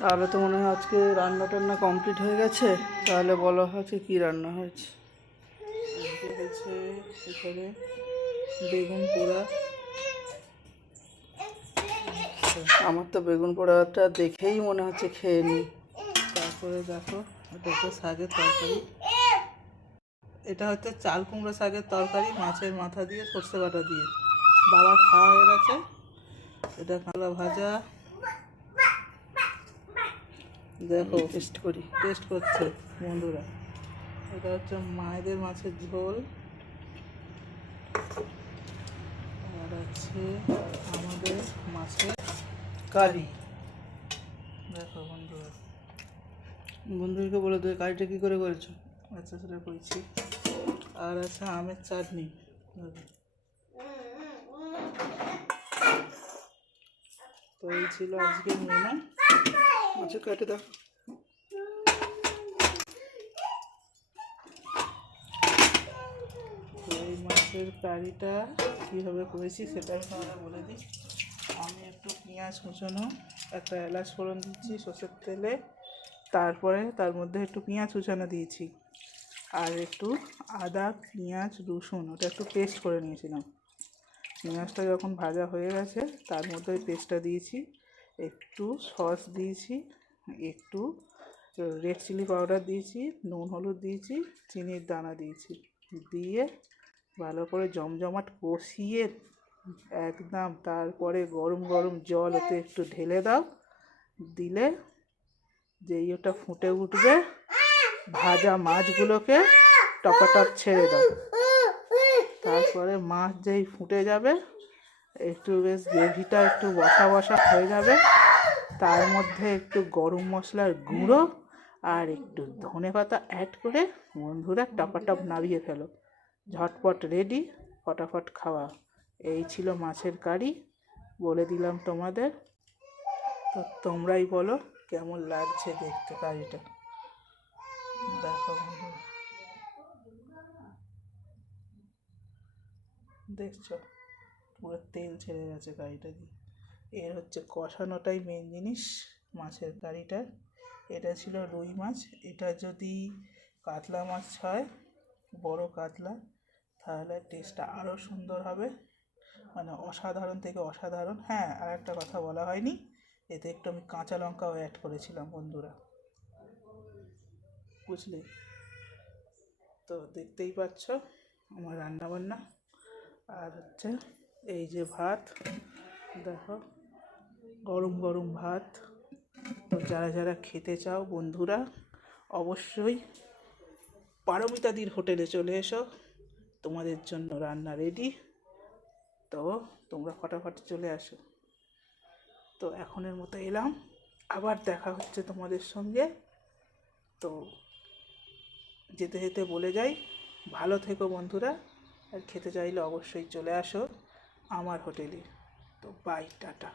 তাহলে তো মনে হয় আজকে রান্না টান্না কমপ্লিট হয়ে গেছে। তাহলে বলো আজকে কী রান্না হয়েছে? এখানে বেগুন পোড়া। আমার তো বেগুন পোড়াটা দেখেই মনে হচ্ছে খেয়ে নি। তারপরে দেখো এটা হচ্ছে শাকের তরকারি। এটা হচ্ছে চাল কুমড়ো শাকের তরকারি, মাছের মাথা দিয়ে সর্ষে বাটা দিয়ে। বাবার খাওয়া হয়ে গেছে। এটা কাঁকড়া ভাজা। দেখো টেস্ট করি। টেস্ট করছে বন্ধুরা। এটা হচ্ছে মায়েদের মাছের ঝোল। আর আছে আমাদের মাছের কারি। দেখো বন্ধুরা। বন্ধুদেরকে বলে দেবে কারিটা কী করে করেছ? আচ্ছা সেটা করছি আর আছে আমের চাটনি। তো এই ছিল আজকের মেনু। আচ্ছা কাটে দাও। তো এই মাছের কারিটা কীভাবে করেছি সেটা আমি তোমাদের বলে দিই। আমি একটু পেঁয়াজ কুচোনো, একটা এলাচ ফোড়ন দিচ্ছি, সর্ষের তেলে। তারপরে তার মধ্যে একটু পেঁয়াজ কুচানো দিয়েছি। আর একটু আদা, পেঁয়াজ, রসুন, ওটা একটু পেস্ট করে নিয়েছিলাম। পেঁয়াজটা যখন ভাজা হয়ে গেছে, তার মধ্যে পেস্টটা দিয়েছি, একটু সস দিয়েছি, একটু রেড চিলি পাউডার দিয়েছি, নুন হলুদ দিয়েছি, চিনির দানা দিয়েছি। দিয়ে ভালো করে জমজমাট কষিয়ে একদম তারপরে গরম গরম জল ওতে একটু ঢেলে দাও। দিলে যেই ওটা ফুটে উঠবে, ভাজা মাছগুলোকে টপাটপ ছেড়ে দাও। তারপরে মাছ যেই ফুটে যাবে, একটু বেশ গ্রেভিটা একটু বসা বসা হয়ে যাবে। তার মধ্যে একটু গরম মশলার গুঁড়ো আর একটু ধনে পাতা অ্যাড করে বন্ধুরা টপাটপ নামিয়ে ফেলো। ঝটপট রেডি ফটাফট খাওয়া। এই ছিল মাছের কারি, বলে দিলাম তোমাদের। তো তোমরাই বলো কেমন লাগছে দেখতে কারিটা। দেখো বন্ধুরা। দেখছ পুরো তেল ছেড়ে গেছে গাড়িটা দিয়ে। এর হচ্ছে কষানোটাই মেন জিনিস, মাছের কারিটার এটা ছিল রুই মাছ। এটা যদি কাতলা মাছ হয়, বড় কাতলা, তাহলে টেস্টটা আরও সুন্দর হবে। মানে অসাধারণ থেকে অসাধারণ। হ্যাঁ আর একটা কথা বলা হয়নি, এতে একটু আমি কাঁচা লঙ্কাও অ্যাড করেছিলাম, বন্ধুরা। বুঝলে? তো দেখতেই পাচ্ছ, আমার রান্না বান্না আর হচ্ছে এই যে ভাত, দেখো, গরম গরম ভাত। তো যারা যারা খেতে চাও বন্ধুরা, অবশ্যই পারমিতাদির হোটেলে চলে এসো। তোমাদের জন্য রান্না রেডি তো তোমরা ফটাফট চলে আসো। তো এখনের মতো এলাম। আবার দেখা হচ্ছে তোমাদের সঙ্গে। তো যেতে যেতে বলে যাই। ভালো থেকো বন্ধুরা। আর খেতে চাইলে অবশ্যই চলে আসো আমার হোটেলে। তো বাই টাটা।